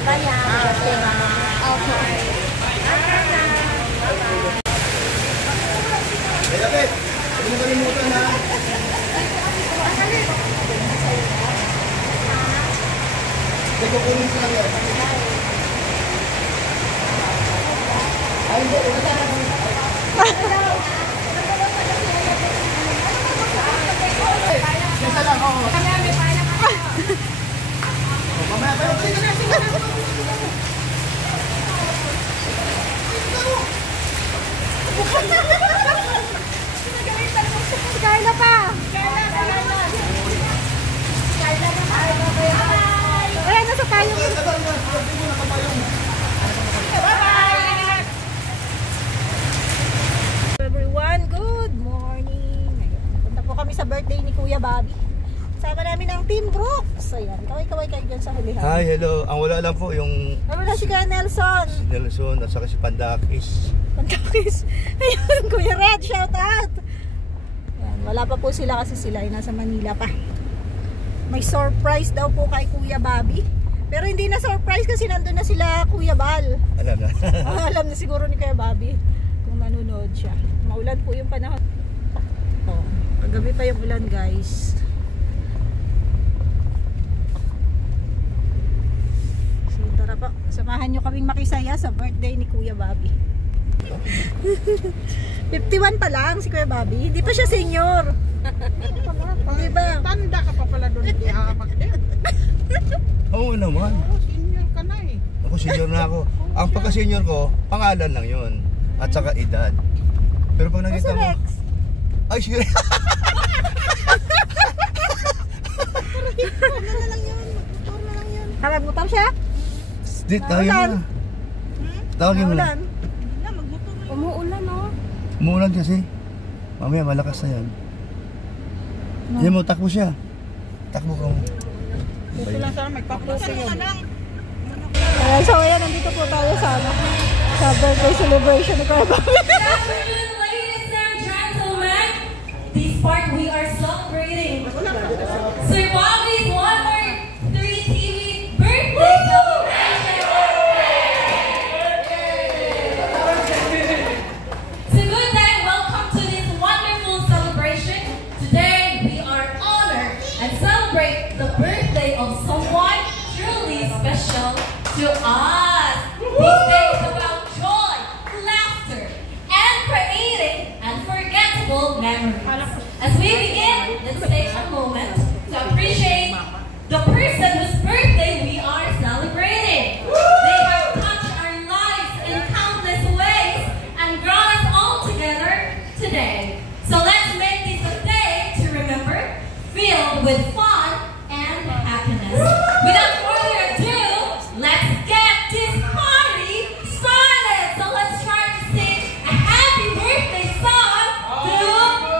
Bayan. Okay. David, hindi mo kalimutan ha. Hindi ko kunin sa lang yan. Ay, hindi. Isa lang, oo. Mamaya tayo. Carla pa! Ayan, nasa tayo. Everyone, good morning. Punta po kami sa birthday ni Kuya Bobby. Sama namin ang Team Brooks. Ayan, kaway-kaway kayo dyan sa hulihan. Hi, hello. Ang wala lang po yung... Wala si Kuya Nelson. Si Nelson at saka si Pandakis. Pandakis. Ayun, Kuya Red, shout out. Ayan, wala pa po sila kasi sila ay nasa Manila pa. May surprise daw po kay Kuya Bobby. Pero hindi na surprise kasi nandun na sila Kuya Bal. Alam na. Alam na siguro ni Kuya Bobby kung nanonood siya. Maulan po yung panahon. Oh, kagabi pa yung ulan, guys. So tara po, samahan nyo kaming makisaya sa birthday ni Kuya Bobby. 51 pa lang si Kuya Bobby. Hindi pa siya senior. Di ba? Tanda ka pa pala doon, hindi hamak din. Oo naman. Oo, senior ka na eh. Ako senior na ako. Ang pagka-senior ko, pangalan lang yun. At saka edad. Pero pag nakita mo... Rex. Ay, sige. Harag-motor siya? Dit, tawagin mo na. Tawagin mo na. Umuulan, no? Umuulan kasi. Mamaya malakas na yan. Hindi mo, takbo siya. Takbo ka mo. Dito lang sana magpapuso yun. So ayan, nandito po tayo sa birthday celebration ni Kuya Bobby. Good afternoon, ladies and gentlemen. This part we are celebrating Sir Bobby's 103 TV birthday celebration. So good day, welcome to this wonderful celebration. Today we are honored and celebrate the birthday of someone truly special to us. This day is about joy, laughter, and creating unforgettable memories. As we begin, let's take a moment to appreciate the person whose birthday we are celebrating. They have touched our lives in countless ways and brought us all together today. So let's make this a day to remember, filled with fun and happiness. Without further ado, let's get this party started. So let's try to sing a happy birthday song to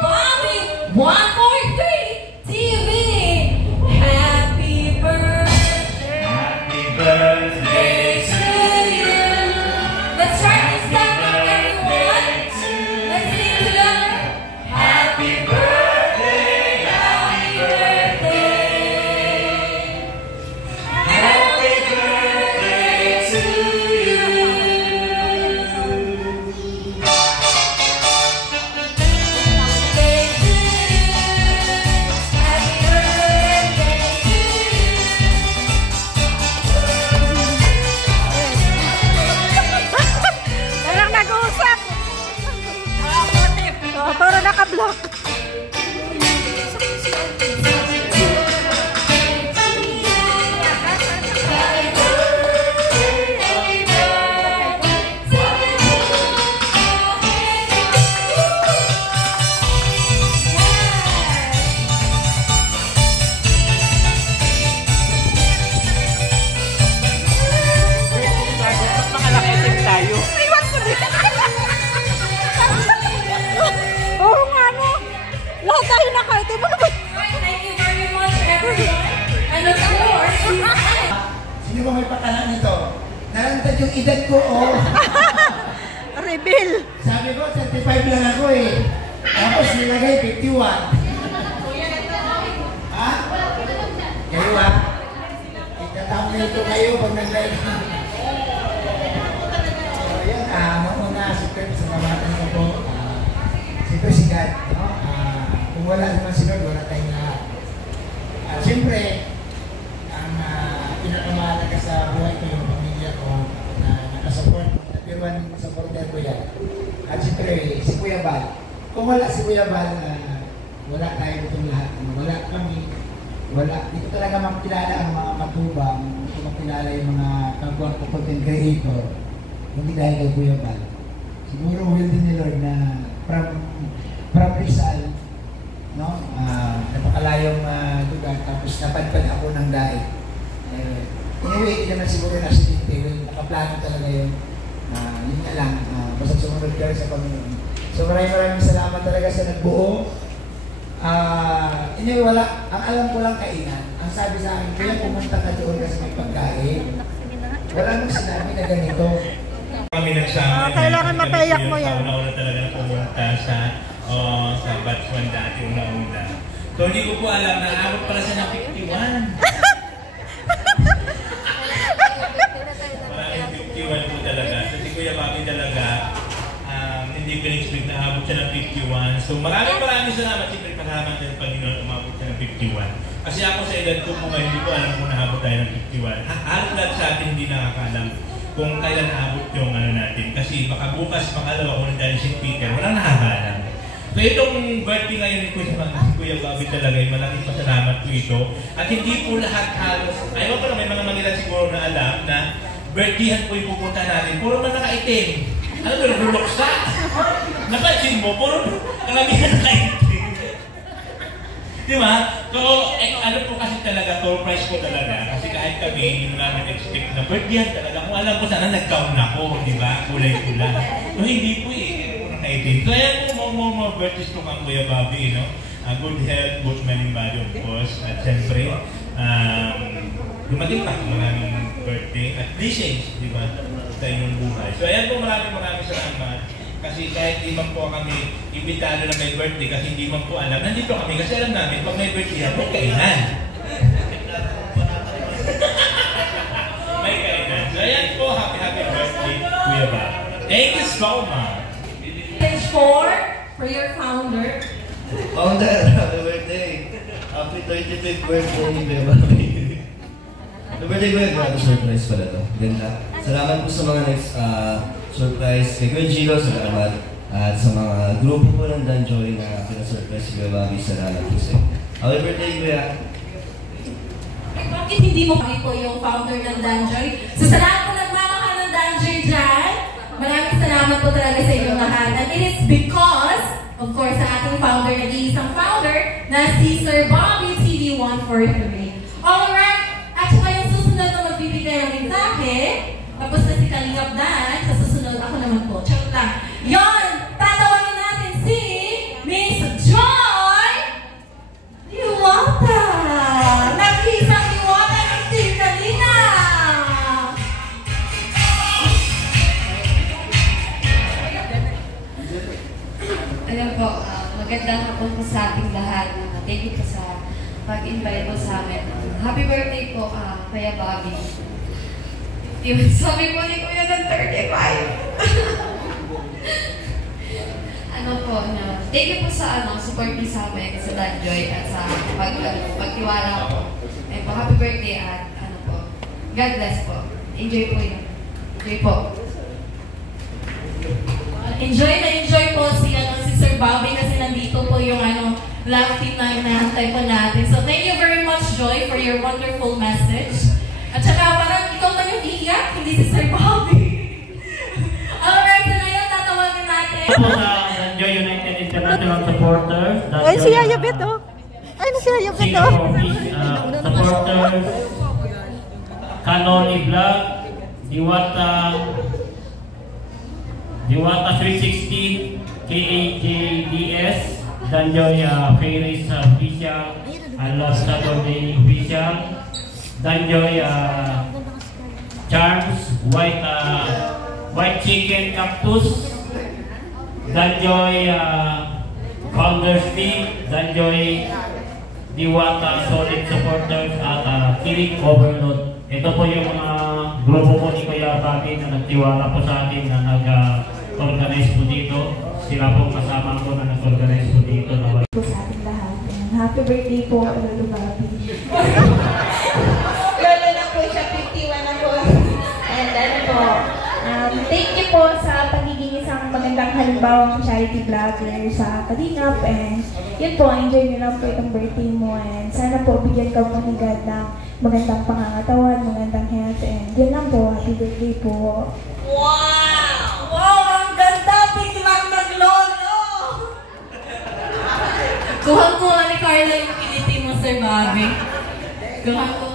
Bobby 143 TV. Happy birthday. Happy birthday to you. Let's try to stand up, everyone. Let's sing together. Happy birthday. Happy birthday. Happy birthday to you. Birthday to you. Happy birthday to Parang nag-uusap. Oh, parang naka-block. Makalaki tayo. Iwan ko din. Oo nga, no? Lahat tayo naka-itim. Ano ba? Thank you very much, everyone. And of course, Sino ba may pakala nito? Narantad yung edad ko, oh. Reveal. Sabi ko, 35 lang ako eh. Tapos nilagay 51. Ha? Kayo ah? Itatapos Nito kayo pag nag-live. Ayan, una, siyempre, salamatan ko po. Siyempre si God, no? Kung wala naman si Lord, wala tayong lahat. Siyempre, ang pinakamahalaga sa buhay ko yung pamilya ko na nakasupport. Natiruan yung supporter ko yan. At siyempre, si Kuya Bal. Kung wala si Kuya Bal, wala tayo itong lahat. Wala kami. Wala. Hindi ko talaga makilala ang mga matubang. Hindi ko makilala yung mga kagwang ko content creator. Hindi dahil kay Kuya Bal. Siguro will din ni Lord na from Rizal, no? Napakalayong lugar. Tapos napadpad ako ng daig. Anyway, hindi naman siguro na accidente. Well, nakaplano talaga yun. Yun na lang. Basta sumunod ka rin sa Panginoon. So maraming salamat talaga sa nagbuo. Anyway, wala. Ang alam ko lang kainan. Ang sabi sa akin, kaya pumunta ka doon kasi may pagkain. Wala nang sinabi na ganito. Kami nagsama. Kailangan mapayak mo yan. Una-una talaga pumunta sa batch 1 dati, una-una. So hindi ko po alam na abot pala siya ng 51. Maraming 51 po talaga. So si Kuya Bobby talaga, hindi pinag-expect na abot siya ng 51. So maraming salamat. Siyempre pasalamat ng Panginoon umabot siya ng 51. Kasi ako sa edad ko po ngayon, hindi ko alam kung naabot tayo ng 51. Halos lahat sa atin hindi nakakaalam kung kailan naabot yung natin. Kasi baka bukas, makalawa kung dahil si Peter, walang nakakaalam. So itong birthday ngayon ni Kuya Bobby talaga, malaking pasalamat po ito. At hindi po lahat halos, ayaw ko lang may mga Manila siguro na alam na birthdayhan po yung pupunta natin. Puro man nakaitim. Ano ba, buloksa? Napansin mo, puro kalamihan nakaitim. Diba? So, ano po kasi talaga, tour price ko talaga. Kasi kahit kami, hindi namin expect na birthday talaga. Kung alam ko sana, nag-gown ako, diba? Kulay-kula. So, hindi po eh. So, ayan po, more birthdays po kang Kuya Bobby, no? Good health, good mind and body, of course. At siyempre, dumating pa maraming birthday at blessings, diba? Sa inyong buhay. So, ayan po, maraming salamat. Kasi kahit di man po kami imbitado na may birthday kasi hindi man po alam, nandito kami kasi alam namin pag may birthday may kainan. May kainan. So ayan po, happy birthday, Kuya Bob. Thank you so much. Stage 4 for your founder. Founder, happy birthday. Happy 25th birthday, Kuya Bobby. Happy birthday, Kuya. Grabe surprise pala to. Ganda. Salamat po sa mga next surprise kay Kuya Gino, salamat. At sa mga grupo po ng Danjoy na pinasurprise si Kuya Bobby, salamat po sa inyo. Happy birthday, Kuya! Bakit hindi mo kami po yung founder ng Danjoy? So sa lahat po nagmamahal ng Danjoy dyan, maraming salamat po talaga sa inyong lahat. And it is because, of course, sa ating founder, nag-iisang founder, na si Sir Bobby TV143. Alright, at saka yung susunod na magbibigay ng mensahe, tapos na si Kalingap Dan, sa susunod ako naman po. Charot lang. Yon! Tatawagin natin si Miss Joy Diwata! Nag-iisang Diwata ng Team Kalina! Alam po, magandang hapon po sa ating lahat. Thank you po sa pag-invite po sa amin. Happy birthday po, Kuya Bobby. Sabi po ni Kuya ng 35. Ano po, thank you po sa support niyo sa amin, sa Danjoy at sa pagtiwala po. Ayun po, happy birthday at po, God bless po. Enjoy po yun. Enjoy po. Enjoy po si Sir Bobby kasi nandito po yung love team na inaantay po natin. So thank you very much, Joy, for your wonderful message. At saka parang ikaw na yung iiyak, hindi si Sir Bobby. Alright, so ngayon tatawagin natin. Ito sa Danjoy United International Supporters. Ay, si Ayabet, oh. Ay, si Ayabet, oh. Supporters. Kanoni Vlog. Diwata 316. KAJDS. Danjoy Ferries Official. I Love Saturday Official. Danjoy Charms, White Chicken Cactus, Danjoy Founders Team, Danjoy Diwata Solid Supporters at Kirik Overload Ito po yung mga grupo po ni Kuya Bobby na nagtiwala po sa atin na nag-organize po dito. Sila po kasama ko na nag-organize po dito. Po sa ating lahat. And happy birthday po, Lolo Bobby. Lolo na po siya, 51 na po. And ano po, thank you po sa pagiging isang magandang halimbawang charity vlogger sa Kalingap. And yun po, enjoy nyo lang po itong birthday mo. And sana po bigyan ka mo ni God ng magandang pangangatawan, magandang health. And yun lang po, happy birthday po. Wow! Wow, ang ganda! Biglang naglolo! Kuha-kuha ni Carla yung piniti mo, Sir Bobby. Kuha-kuha.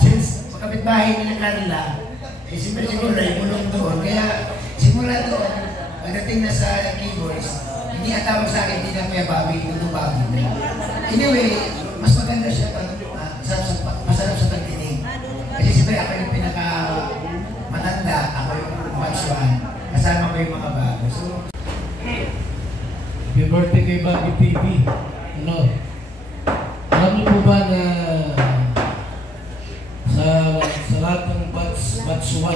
Since kapitbahay nila Carla, eh siyempre siguro ay bulong doon. Kaya simula doon, pagdating na sa keyboards, hindi atawag sa akin, hindi na Kuya Bobby, Lolo Bobby. Anyway, mas maganda siya pag masarap sa pagdinig. Kasi siyempre ako yung pinaka-matanda, ako yung matsuan, kasama ko yung mga bago. So, happy birthday kay Bobby TV. Ano? Alam niyo po ba na sa lahat ng batch 1,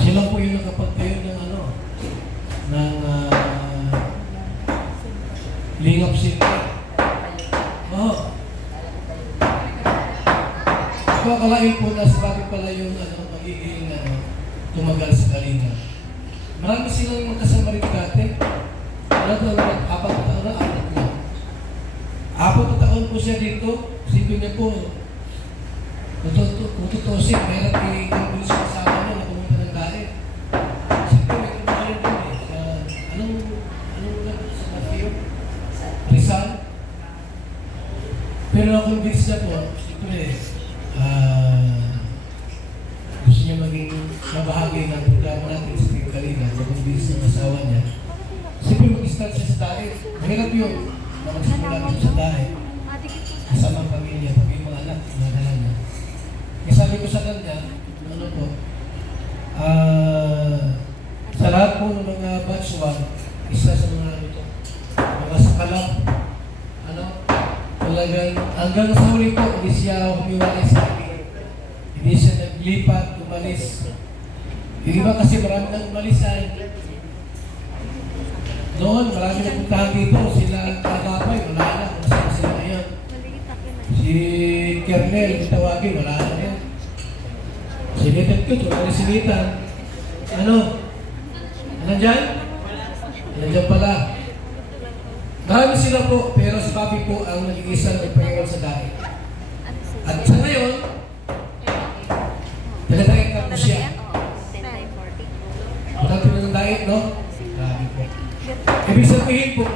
sila po yung nakapagtayo ng Lingap City. Oo. Akalain po na sa bakit pala yung magiging tumagal sa Kalingap. Marami silang magkasama rin dati. Apat na taon po siya dito. Sipin niya po, kung tutusin, meron kay sa kasama niya na pumunta ng dahil. Siyempre, may kumain din eh. Anong sa Matthew? Rizal? Pero na-convince niya po, siyempre, gusto niya maging mabahagi ng programa natin sa Team Kalingap, na-convince ng asawa niya. Siyempre, mag-start siya sa dahil. Mahirap yun, na magsimula dito sa dahil. Kasama ang pamilya, pati yung mga anak, mga dala niya. Kaya sabi ko sa kanya, sa lahat po ng mga batch 1, isa sa mga sakalang, talagang hanggang sa huli po, hindi siya humiwalay sa akin. Hindi siya naglipat, umalis. Yung iba kasi marami nang umalisan. Noon, marami na puntahan dito, sila kakapay, wala na, kung saan sila ngayon. Si Kernel, tawagin, wala na yan. Si Nathan Kutch, wala na si Nathan. Nandyan? Nandyan pala. Marami sila po, pero si Bobby po ang nag-iisang nagpahingal sa dahil. At sa ngayon, taga-diet na po siya. Matapin na ng diet, no? Grabe po. Ibig sabihin po,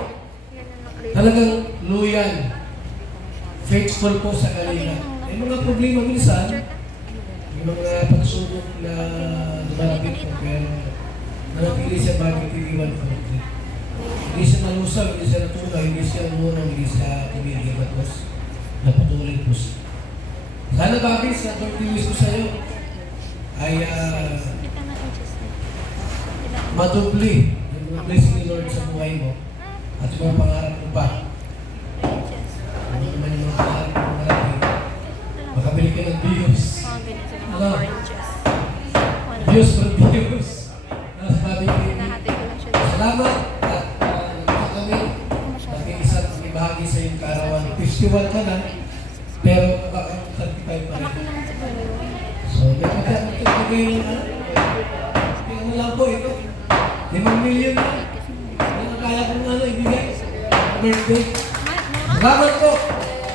talagang loyal, faithful po sa Kalingap. May mga problema minsan, may mga pagsubok na dumalapit po, pero nanatili siya Bobby TV 143. Hindi siya nalusaw, hindi siya natulay, hindi siya lunong, hindi siya tumigil batos. Napatuloy po siya. Sana Bobby, sa 30 years ko sa'yo, ay madubli yung mga blessing ni Lord sa buhay mo at yung mga pangarap mo pa. Ano naman yung mga pangarap mo marami? Makabili ka ng views. Views for views. Nasa Bobby TV. Salamat at kami nag-iisang ibahagi sa iyong kaarawan. 51 ka na, pero 35 pa rin. So, may pagkakagay ng tingnan lang po ito. 5 million na. Ano kaya kong ibigay? Birthday. Salamat po!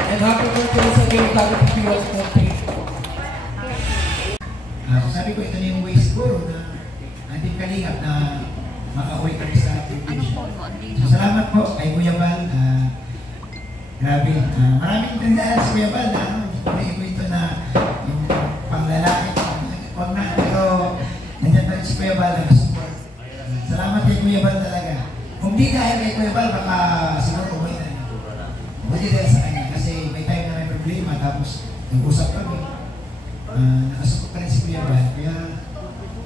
And happy birthday sa aking Tago Piwas Country. Sabi ko, ito na yung way siguro na ating Kalingap na makauwi kami sa activation. So, salamat po kay Kuya Val. Grabe. Maraming tandaan si Kuya Val. Hindi ko ito na yung panglalaki. Huwag na. Pero nandiyan pa rin si Kuya Val na support. Salamat kay Kuya Val talaga. Kung di dahil kay Kuya Val, baka siguro umuwi na. Buti dahil sa kanya. Kasi may time na may problema. Tapos nag-usap kami. Nakasupport pa rin si Kuya Val. Kaya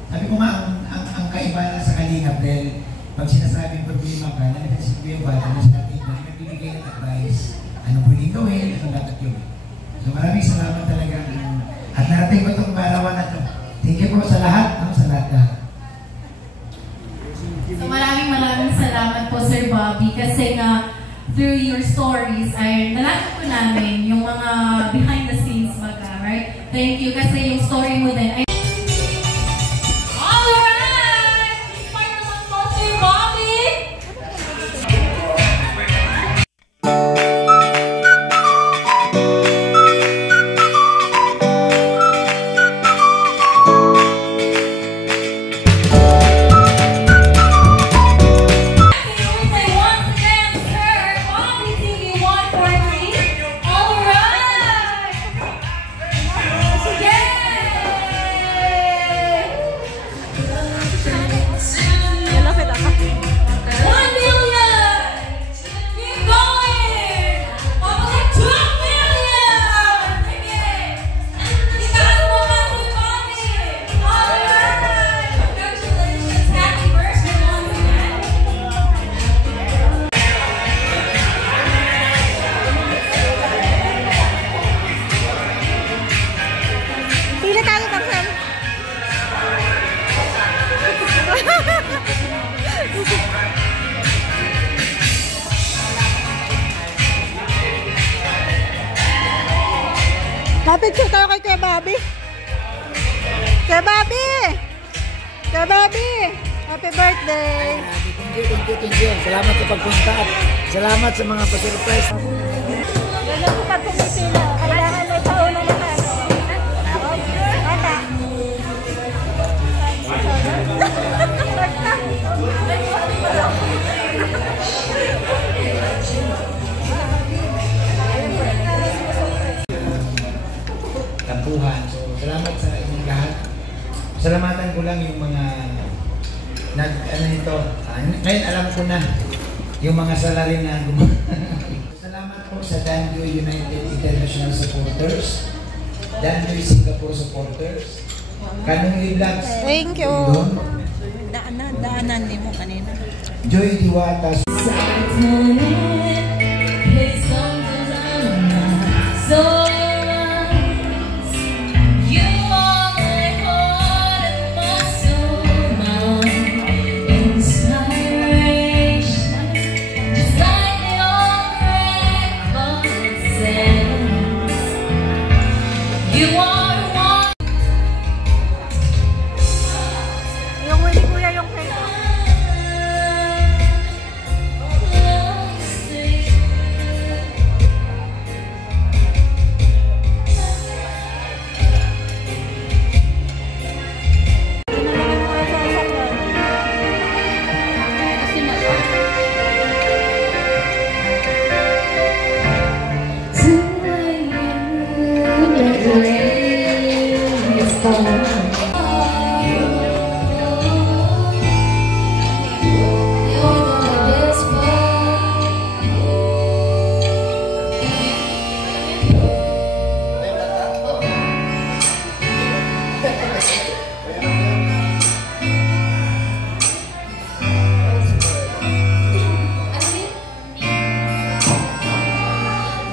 sabi ko nga, ang kaibahan sa Kalingap dahil pag sinasabing problema ka, nalagyan si Kuya Val, nagbibigay ng advice. ano pwedeng gawin, ano dapat yun. So maraming salamat talaga. At narating ko itong arawan na ito. Thank you po sa lahat, sa lahat. So maraming salamat po Sir Bobby kasi nga through your stories ay nalaman po namin yung mga behind the scenes baga, right? Thank you kasi yung story mo din ay alright! Part naman po Sir Bobby! Mapicture tayo kay Kuya Bobby. Kuya Bobby! Kuya Bobby! Happy birthday! Thank you. Salamat sa pagpunta at salamat sa mga pa-surprise. Ganun ko pag pumisila. Kailangan may pauna na ka. Ata. Tampuhan. So, salamat sa inyong lahat. Salamatan ko lang yung mga ngayon alam ko na yung mga salary na Salamat po sa Danjoy United International Supporters, Danjoy Singapore Supporters, Kanungli Vlogs. Thank you. Daanan ni mo kanina. Joy Diwata. Yung wili kuya yung cake.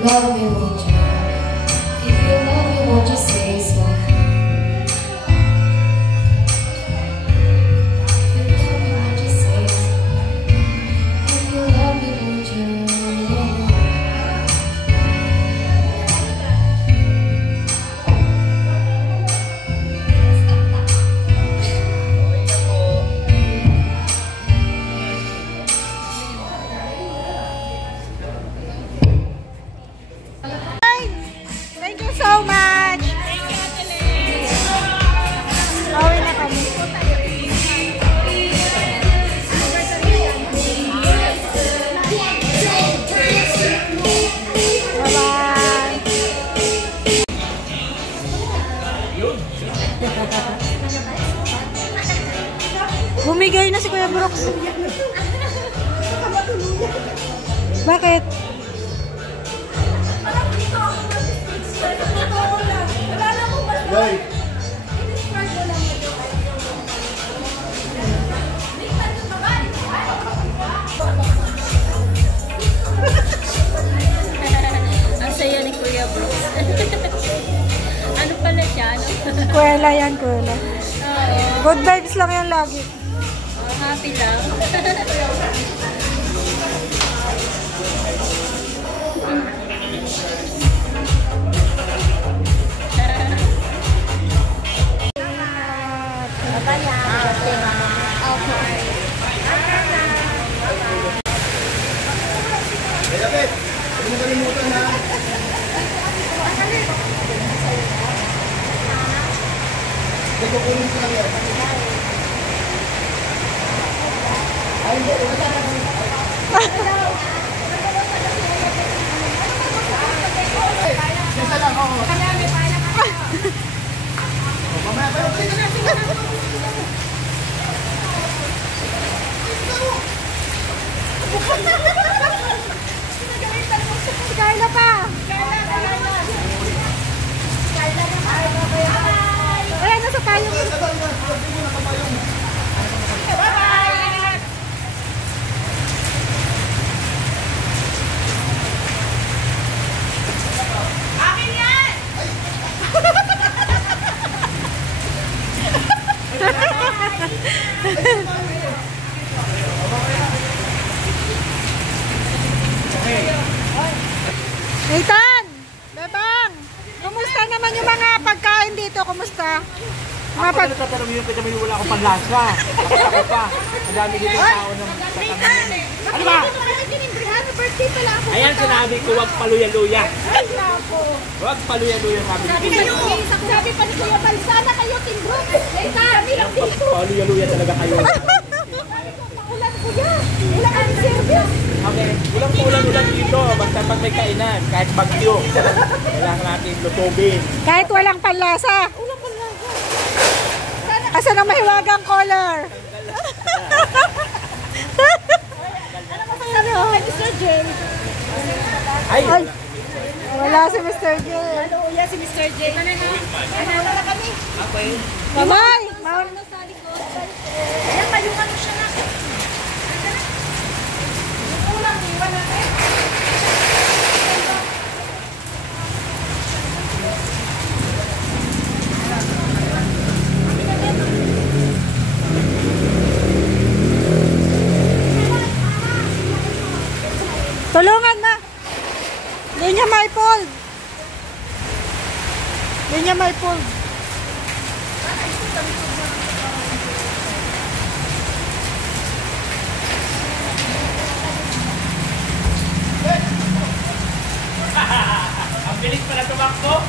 Love me, won't you? If you love me, won't you say so? If you love me, won't you say so? If you love me, won't you? Thank you so much. Gawin na kami. Bye-bye. Bumigay na si Kuya Brooks. Bakit? Right. siya, ano? Kuwela yan, kuwela. Good vibes lang yan lagi. Happy lang. Kayla pa! Ayan, nasa tayo. Nathan! Bebang! Kumusta naman yung mga pagkain dito? Kumusta? Mga pag... Tatanong yun, kasi wala akong panlasa. Ako pa. Ang dami dito tao ng tatanungin. Ano ba? Ayan, sinabi ko, huwag paluya-luya. Huwag paluya-luya, sabi ko. Sabi pa ni Kuya Bal, sana kayo team group. Kami lang dito. Paluya-luya talaga kayo. Ulan Kuya. Ulan ang service. Okay, ulang dito. Basta pag may kainan, kahit bagyo. Kailangan natin lutubin. Kahit walang panlasa. Walang panlasa. Asa na mahiwagang color. Ano? Mr. J. Ay! Wala si Mr. J. Ano uya si Mr. J? Ano na kami? Okay. Mamay! Ayan, mayungan mo siya na. Yung ulang, iwan natin. Tulungan ma. Hindi niya may fold. Hindi niya may fold. Ang bilis pala tumakbo.